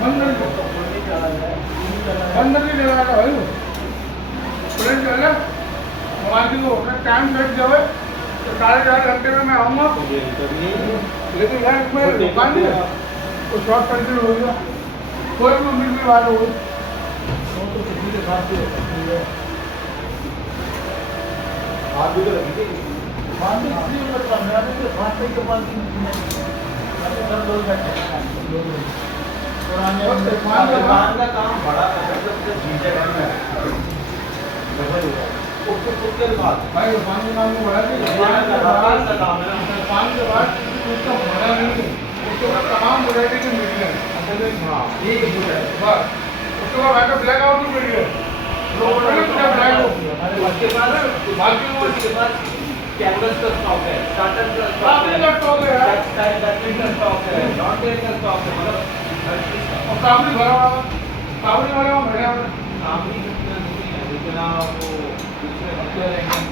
बंदर की जगह का भाई प्रिंट कर ले हमारी को टाइम कट जाए तो 4.5 घंटे में मैं आऊँगा। लेकिन यार इसमें दुकान नहीं है तो शॉर्ट सर्किट हो गया कोई भी उम्मीद की बात हो गई तो किसी के साथ भी हो सकती है। आप भी तो रखिए बात इसलिए मैं करना है कि बात सही के पास सब लोग बैठे पुराने दुकान का काम बड़ा सबसे झीझक है उसके खुद के बाद भाई दुकान के काम को बढ़ा के दुकान के बाद उसका बड़ा नहीं उसके बाद तमाम वैरायटी के मिल गए। हाँ ये बस उसके बाद बैठा ब्लैक आउट भी मिल गए उसके बाद कैनवस का स्टॉक है, स्टार्टर का स्टॉक है, टेक्सटाइल बैटरी का स्टॉक है, नॉन-टेक का स्टॉक है, मतलब और काफी भरा हुआ भरा हुआ काम भी कितना नहीं है लेकिन आप